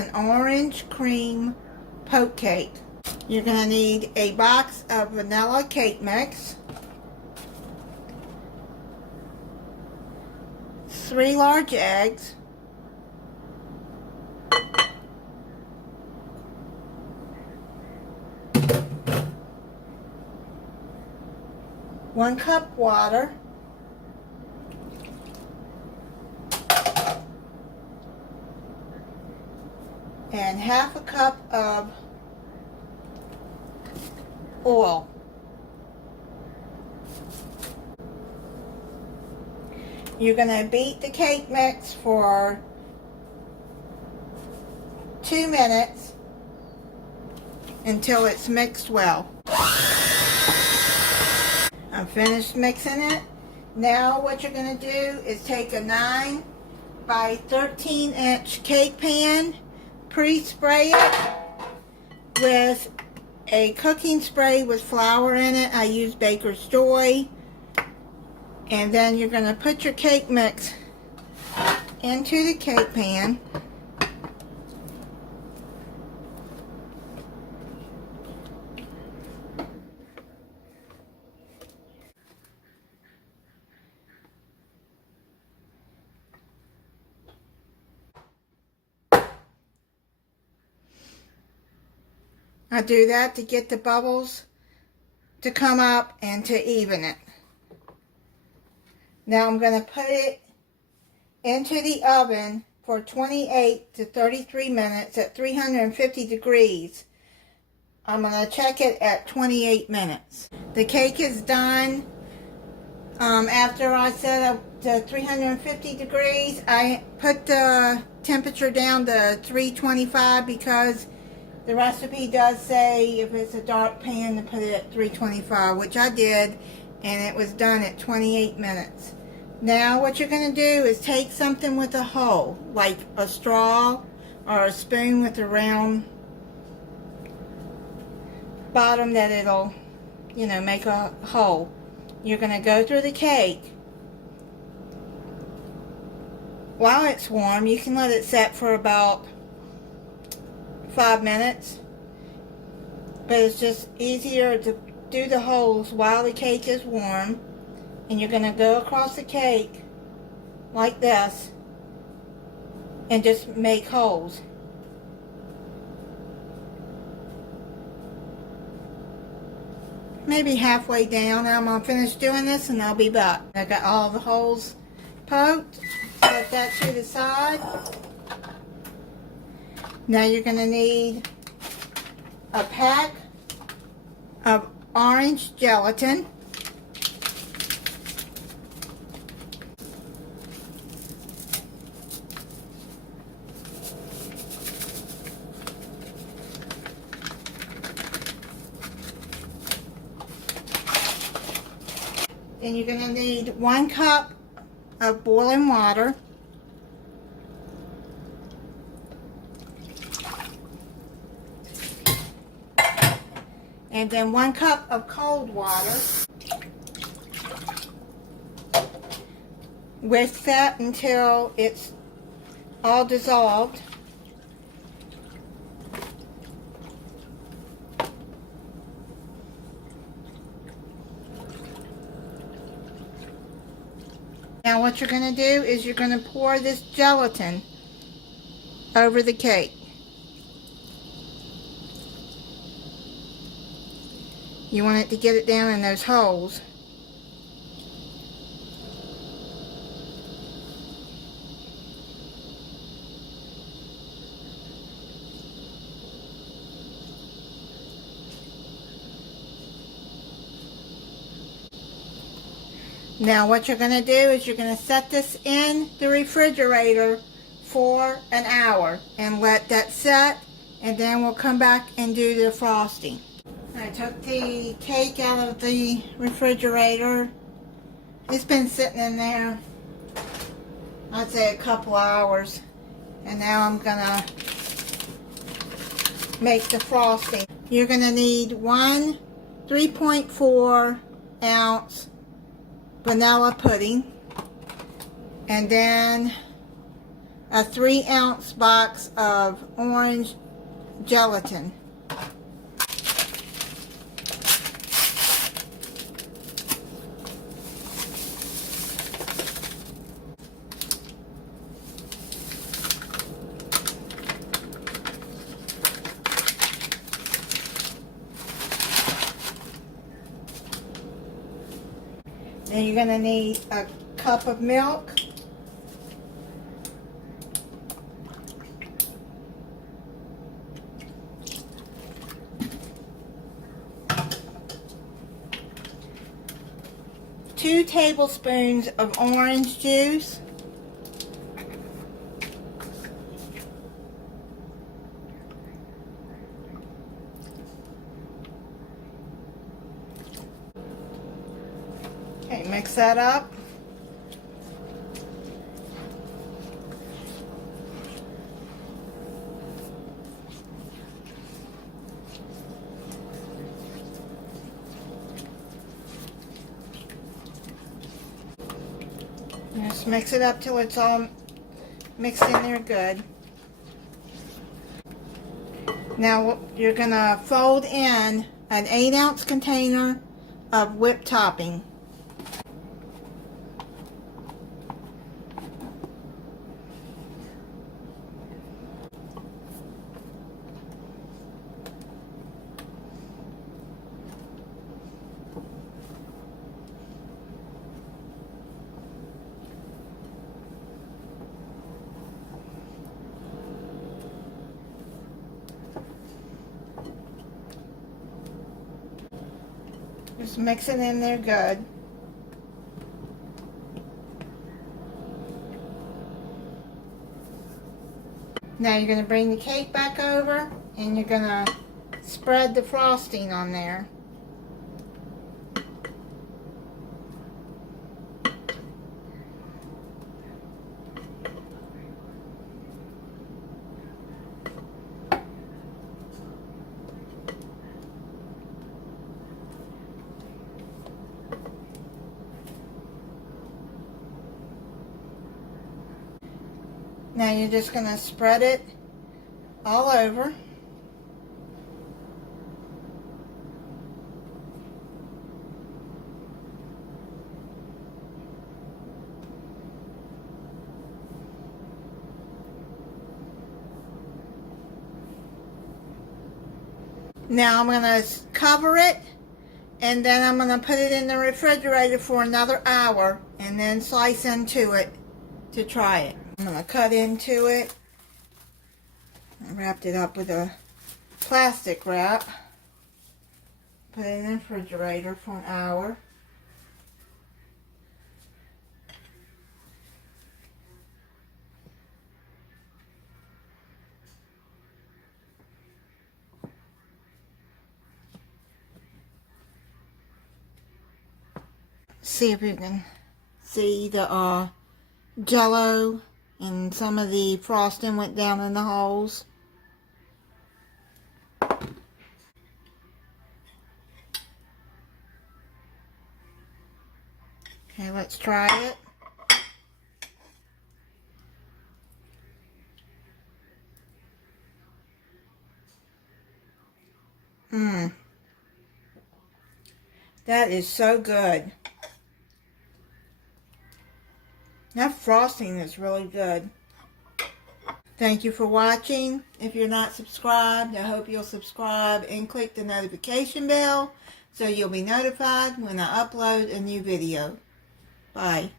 an orange cream poke cake. You're going to need a box of vanilla cake mix, 3 large eggs, 1 cup water, and half a cup of oil. You're going to beat the cake mix for 2 minutes until it's mixed well. I'm finished mixing it. Now what you're going to do is take a 9 by 13 inch cake pan, pre-spray it with a cooking spray with flour in it. I use Baker's Joy. And then you're going to put your cake mix into the cake pan. I do that to get the bubbles to come up and to even it. Now I'm going to put it into the oven for 28 to 33 minutes at 350 degrees. I'm going to check it at 28 minutes. The cake is done. After I set up to 350 degrees, I put the temperature down to 325 because the recipe does say if it's a dark pan to put it at 325, which I did, and it was done at 28 minutes. Now what you're going to do is take something with a hole, like a straw or a spoon with a round bottom that it'll, make a hole. You're going to go through the cake. While it's warm, you can let it set for about 5 minutes, but it's just easier to do the holes while the cake is warm. And you're going to go across the cake like this and just make holes. Maybe halfway down. I'm going to finish doing this and I'll be back. I got all the holes poked. Set that to the side. Now you're going to need a pack of orange gelatin. Then you're going to need 1 cup of boiling water. And then 1 cup of cold water. Whisk that until it's all dissolved. Now what you're going to do is you're going to pour this gelatin over the cake. You want it to get it down in those holes. Now what you're going to do is you're going to set this in the refrigerator for an hour and let that set, and then we'll come back and do the frosting. I took the cake out of the refrigerator. It's been sitting in there, I'd say a couple hours, and now I'm going to make the frosting. You're going to need 1 3.4 ounce vanilla pudding, and then a 3-ounce box of orange gelatin. Then you're going to need a cup of milk. Two tablespoons of orange juice. Okay, mix that up. Just mix it up till it's all mixed in there good. Now you're going to fold in an 8-ounce container of whipped topping. Just mix it in there good. Now you're going to bring the cake back over and you're going to spread the frosting on there. Now you're just going to spread it all over. Now I'm going to cover it and then I'm going to put it in the refrigerator for another hour and then slice into it to try it. I'm going to cut into it. I wrapped it up with a plastic wrap. Put it in the refrigerator for an hour. See if you can see the Jell-O and some of the frosting went down in the holes. Okay, let's try it. That is so good. That frosting is really good. Thank you for watching. If you're not subscribed, I hope you'll subscribe and click the notification bell so you'll be notified when I upload a new video. Bye.